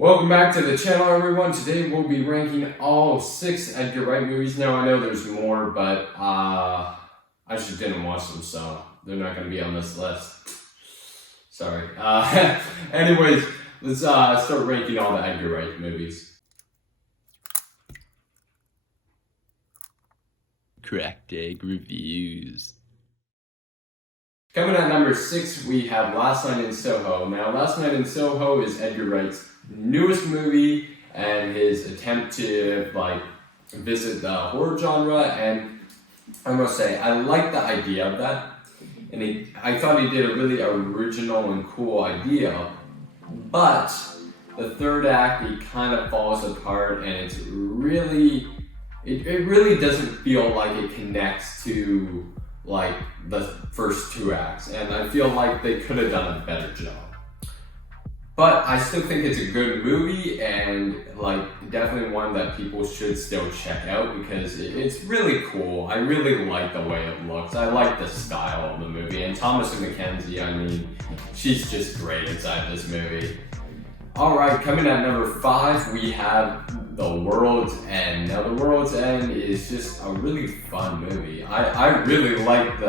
Welcome back to the channel, everyone. Today we'll be ranking all 6 Edgar Wright movies. Now I know there's more, but I just didn't watch them, so they're not going to be on this list. Sorry. Anyways, let's start ranking all the Edgar Wright movies. Cracked Egg Reviews. Coming at number 6, we have Last Night in Soho. Now, Last Night in Soho is Edgar Wright's newest movie and his attempt to visit the horror genre, and I must say I like the idea of that, and I thought he did a really original and cool idea, but the third act it kind of falls apart, and it's really it really doesn't feel like it connects to like the first 2 acts, and I feel like they could have done a better job. But I still think it's a good movie, and definitely one that people should still check out because it's really cool. I really like the way it looks. I like the style of the movie, and Thomasin McKenzie, I mean, she's just great inside this movie. Alright, coming at number 5, we have The World's End. Now, The World's End is just a really fun movie. I really like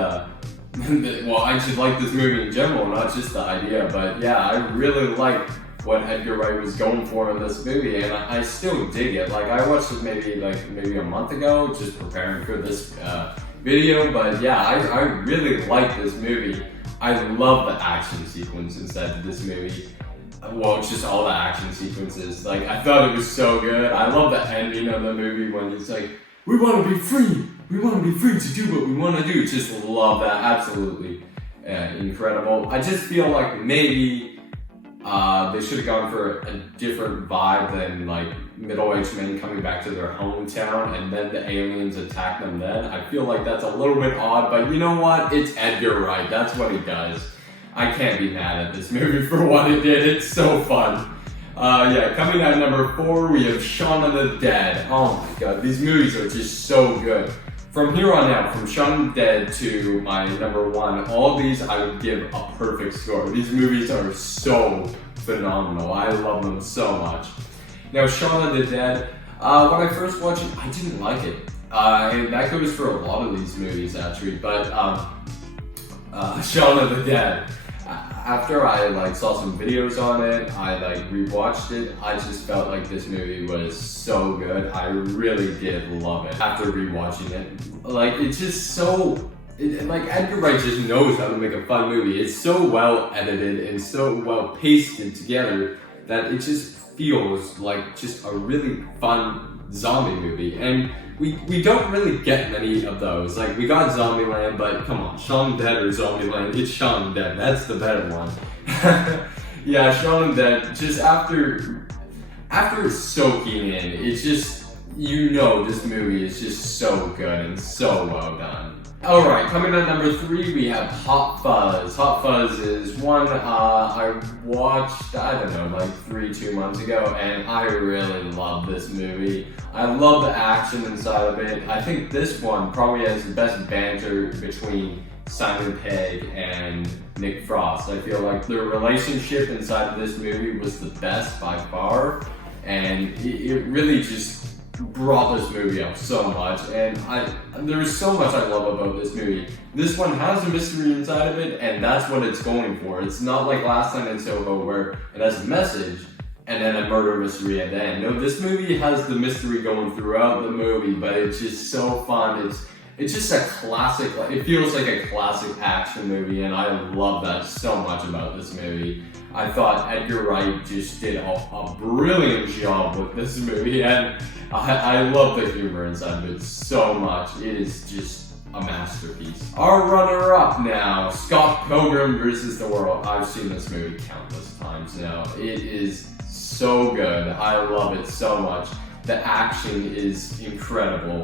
well, I just like this movie in general, not just the idea, but yeah, I really like what Edgar Wright was going for in this movie, and I still dig it. I watched it maybe a month ago, just preparing for this video, but yeah, I really like this movie. I love the action sequence inside of this movie. Well, it's just all the action sequences. I thought it was so good. I love the ending of the movie when he's like, "We want to be free. We want to be free to do what we want to do." Just love that. Absolutely incredible. I just feel like maybe they should have gone for a different vibe than middle-aged men coming back to their hometown and then the aliens attack them then. I feel like that's a little bit odd, but you know what? It's Edgar Wright. That's what he does. I can't be mad at this movie for what it did. It's so fun. Yeah, coming at number 4, we have Shaun of the Dead. Oh my god, these movies are just so good. From here on out, from Shaun of the Dead to my number 1, all these I would give a perfect score. These movies are so phenomenal. I love them so much. Now, Shaun of the Dead, when I first watched it, I didn't like it. And that goes for a lot of these movies, actually. But Shaun of the Dead, after I saw some videos on it, I rewatched it, I just felt like this movie was so good. I really did love it after rewatching it. It's just so, Edgar Wright just knows how to make a fun movie. It's so well edited and so well pasted together that it just feels like just a really fun zombie movie. And we don't really get many of those. We got Zombieland, but come on, Shaun of the Dead or Zombieland, it's Shaun of the Dead, that's the better one. Yeah, Shaun of the Dead, just after soaking in, it's just, this movie is just so good and so well done. Alright, coming at number 3, we have Hot Fuzz. Hot Fuzz is one I watched, 2 months ago, and I really love this movie. I love the action inside of it. I think this one probably has the best banter between Simon Pegg and Nick Frost. I feel like their relationship inside of this movie was the best by far, and it really just brought this movie up so much, and there's so much I love about this movie. This one has a mystery inside of it, and that's what it's going for. It's not like Last Night in Soho where it has a message and then a murder mystery at the end. No, this movie has the mystery going throughout the movie, but it's just so fun. It's just a classic, it feels like a classic action movie, and I love that so much about this movie. I thought Edgar Wright just did a brilliant job with this movie, and I love the humor inside of it so much. It is just a masterpiece. Our runner-up now, Scott Pilgrim vs. the World. I've seen this movie countless times now. It is so good. I love it so much. The action is incredible.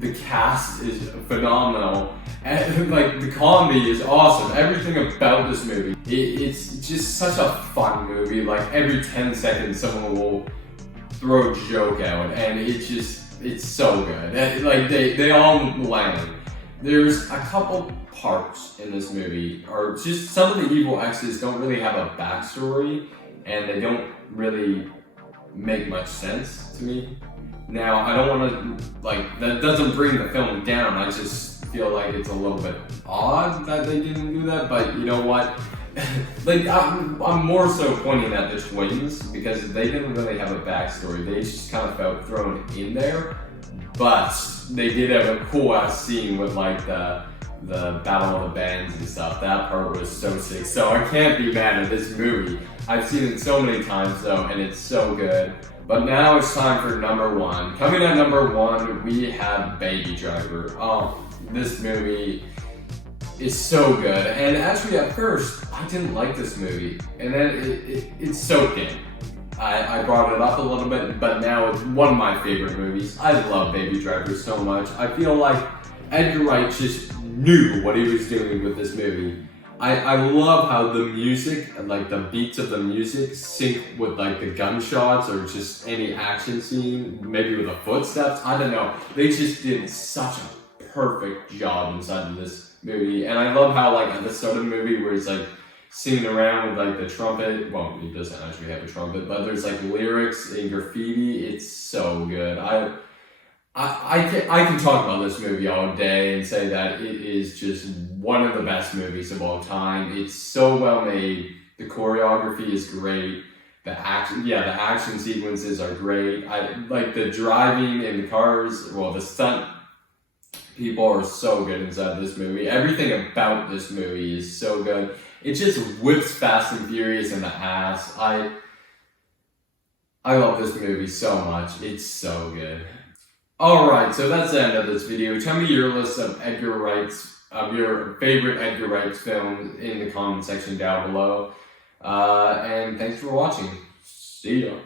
The cast is phenomenal, and the comedy is awesome. Everything about this movie, it's just such a fun movie. Every 10 seconds someone will throw a joke out, and it's so good. They all land. There's a couple parts in this movie, or just some of the evil exes don't really have a backstory, and they don't really make much sense to me. Now, I don't want to, like, that doesn't bring the film down. I just feel like it's a little bit odd that they didn't do that, but you know what? Like, I'm more so pointing at the twins because they didn't really have a backstory. They just kind of felt thrown in there, but they did have a cool ass scene with like the battle of the bands and stuff. That part was so sick. So I can't be mad at this movie. I've seen it so many times though, and it's so good. But now it's time for number one. Coming at number one, we have Baby Driver. Oh, this movie is so good. And actually at first, I didn't like this movie. And then it soaked in. I brought it up a little bit, but now it's one of my favorite movies. I love Baby Driver so much. I feel like Edgar Wright just knew what he was doing with this movie. I love how the music and like the beats of the music sync with like the gunshots or just any action scene, maybe with the footsteps. I don't know. They just did such a perfect job inside of this movie. And I love how like at the start of the movie where he's like singing around with like the trumpet. Well, he doesn't actually have a trumpet, but there's like lyrics and graffiti. It's so good. I can talk about this movie all day and say that it is just one of the best movies of all time. It's so well made. The choreography is great. The action sequences are great. I like the driving in the cars. Well, the stunt people are so good inside this movie. Everything about this movie is so good. It just whips Fast and Furious in the ass. I love this movie so much. It's so good. Alright, so that's the end of this video. Tell me your list of your favorite Edgar Wright films in the comment section down below. And thanks for watching. See ya.